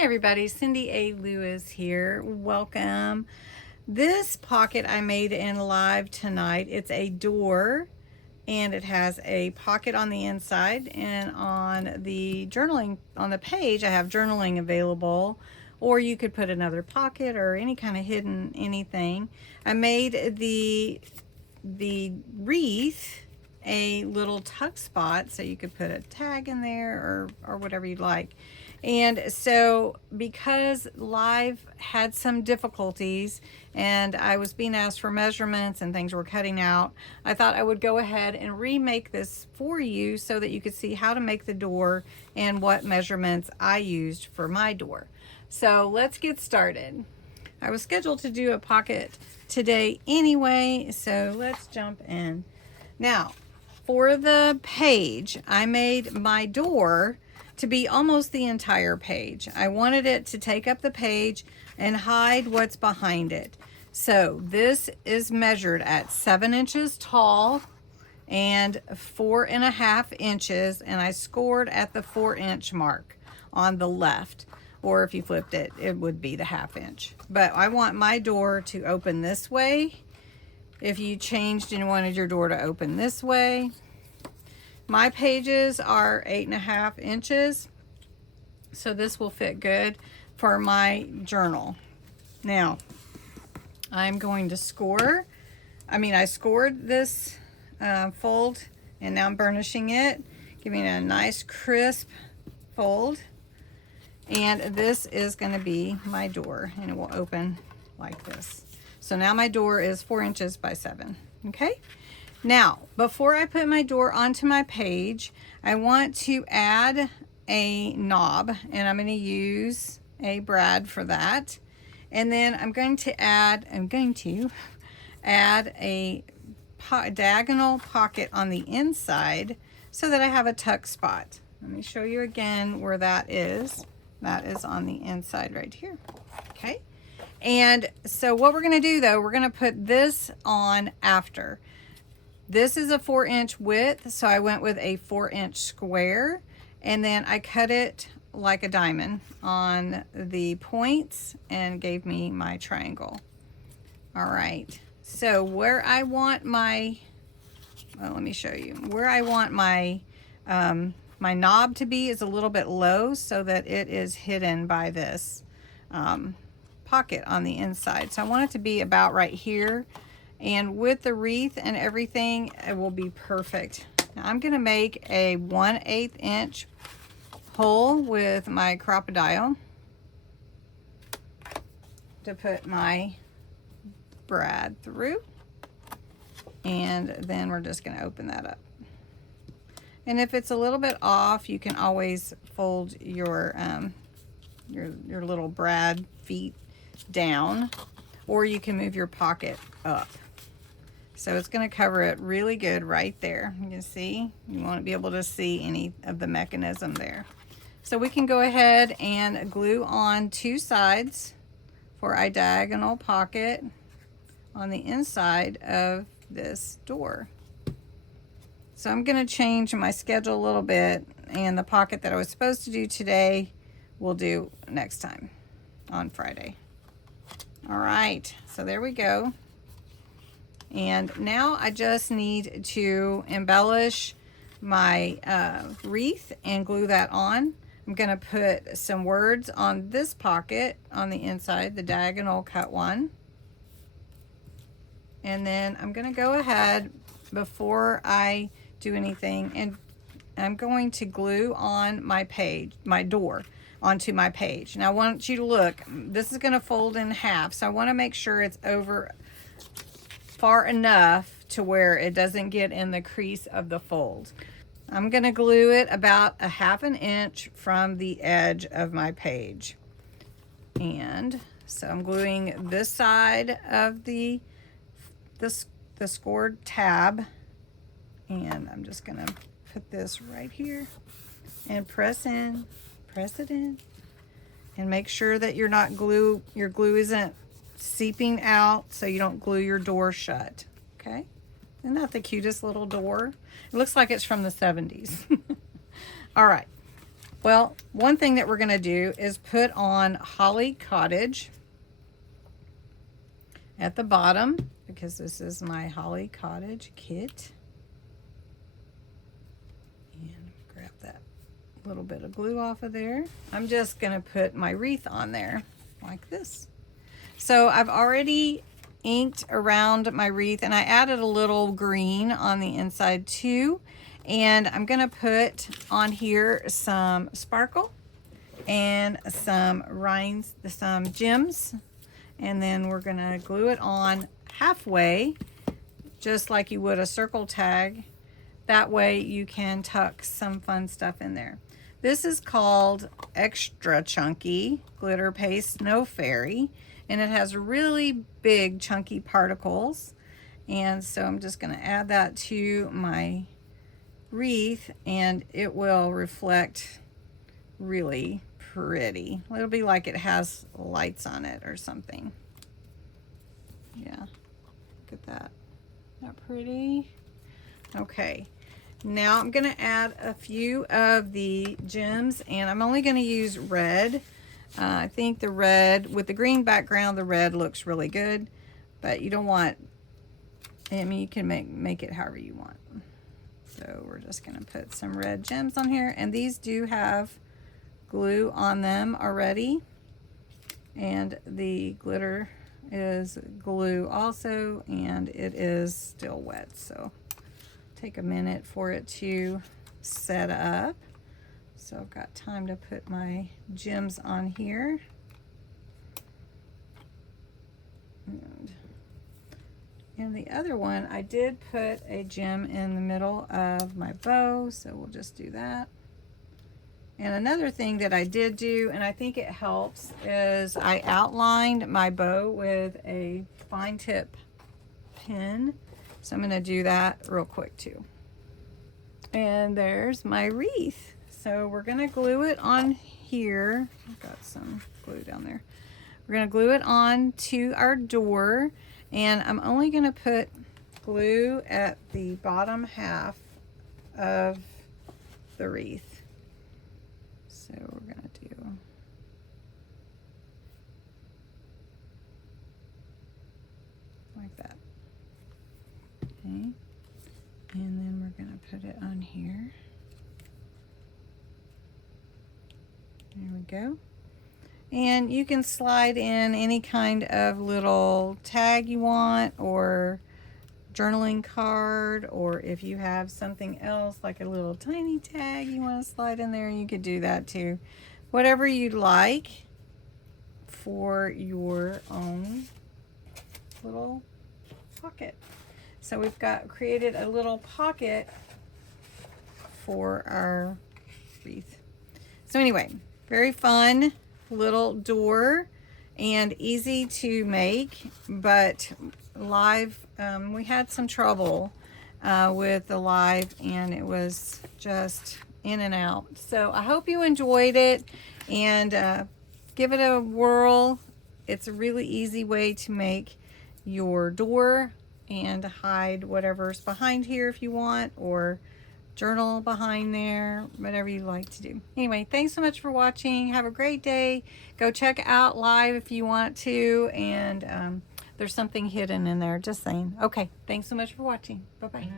Hey everybody, Cindy A. Lewis here. Welcome. This pocket I made in live tonight. It's a door and it has a pocket on the inside, and on the journaling, on the page, I have journaling available, or you could put another pocket or any kind of hidden anything. I made the wreath a little tuck spot so you could put a tag in there or whatever you'd like. And so because live had some difficulties and I was being asked for measurements and things were cutting out, I thought I would go ahead and remake this for you so that you could see how to make the door and what measurements I used for my door. So let's get started. I was scheduled to do a pocket today anyway, so let's jump in. Now, for the page, I made my door to be almost the entire page. I wanted it to take up the page and hide what's behind it. So this is measured at 7 inches tall and 4.5 inches, and I scored at the 4-inch mark on the left. Or if you flipped it, it would be the 1/2 inch. But I want my door to open this way. If you changed and wanted your door to open this way. My pages are 8.5 inches. So this will fit good for my journal. Now, I'm going to score. I scored this fold, and now I'm burnishing it, giving it a nice crisp fold. And this is going to be my door, and it will open like this. So now my door is 4 inches by 7. Okay. Now, before I put my door onto my page, I want to add a knob, and I'm going to use a brad for that. And then I'm going to add a diagonal pocket on the inside so that I have a tuck spot. Let me show you again where that is. That is on the inside right here. Okay. And so what we're going to do though, we're going to put this on after. This is a 4-inch width, so I went with a 4-inch square, and then I cut it like a diamond on the points and gave me my triangle. All right. So where I want my, well, let me show you where I want my my knob to be is a little bit low so that it is hidden by this pocket on the inside. So I want it to be about right here, and with the wreath and everything, it will be perfect. Now I'm going to make a 1/8 inch hole with my crocodile to put my brad through, and then we're just going to open that up. And if it's a little bit off, you can always fold your little brad feet down, or you can move your pocket up. So it's going to cover it really good right there. You can see, you won't be able to see any of the mechanism there. So we can go ahead and glue on 2 sides for a diagonal pocket on the inside of this door. So I'm going to change my schedule a little bit, and the pocket that I was supposed to do today we'll do next time on Friday. All right, so there we go. And now I just need to embellish my wreath and glue that on. I'm going to put some words on this pocket on the inside, the diagonal cut one. And then I'm going to go ahead before I do anything, and I'm going to glue on my page, my door, onto my page. Now I want you to look, this is going to fold in half, so I want to make sure it's over far enough to where it doesn't get in the crease of the fold. I'm going to glue it about a 1/2 inch from the edge of my page. And so I'm gluing this side of the scored tab, and I'm just going to put this right here and press it in, and make sure that your glue isn't seeping out, so you don't glue your door shut. Okay, isn't that the cutest little door? It looks like it's from the 70s. All right, Well, one thing that we're going to do is put on Holly Cottage at the bottom, because this is my Holly Cottage kit. And grab that little bit of glue off of there. I'm just going to put my wreath on there like this. So I've already inked around my wreath, and I added a little green on the inside too. And I'm going to put on here some sparkle and some rhinestones, some gems, and then we're going to glue it on halfway, just like you would a circle tag. That way you can tuck some fun stuff in there. This is called Extra Chunky Glitter Paste Snow Fairy, and it has really big chunky particles. And so I'm just going to add that to my wreath, and it will reflect really pretty. It'll be like it has lights on it or something. Yeah, look at that. Isn't that pretty? Okay, now I'm gonna add a few of the gems, and I'm only gonna use red. I think the red with the green background, the red looks really good, but you don't want, I mean, you can make it however you want. So we're just gonna put some red gems on here, and these do have glue on them already, and the glitter is glue also, and it is still wet, so take a minute for it to set up. So I've got time to put my gems on here. And the other one, I did put a gem in the middle of my bow, so we'll just do that. And another thing that I did do, and I think it helps, is I outlined my bow with a fine tip pen. So I'm going to do that real quick too. And there's my wreath. So we're going to glue it on here. I've got some glue down there. We're going to glue it on to our door. And I'm only going to put glue at the bottom half of the wreath. So we're going to do like that. Okay. And then we're going to put it on here. There we go. And you can slide in any kind of little tag you want, or journaling card, or if you have something else like a little tiny tag you want to slide in there, you could do that too. Whatever you'd like for your own little pocket. So we've got created a little pocket for our wreath. So anyway, very fun little door and easy to make, but live, we had some trouble with the live, and it was just in and out. So I hope you enjoyed it, and give it a whirl. It's a really easy way to make your door and hide whatever's behind here if you want, or journal behind there, whatever you like to do. Anyway, thanks so much for watching. Have a great day. Go check out live if you want to, and there's something hidden in there, just saying. Okay, thanks so much for watching. Bye-bye.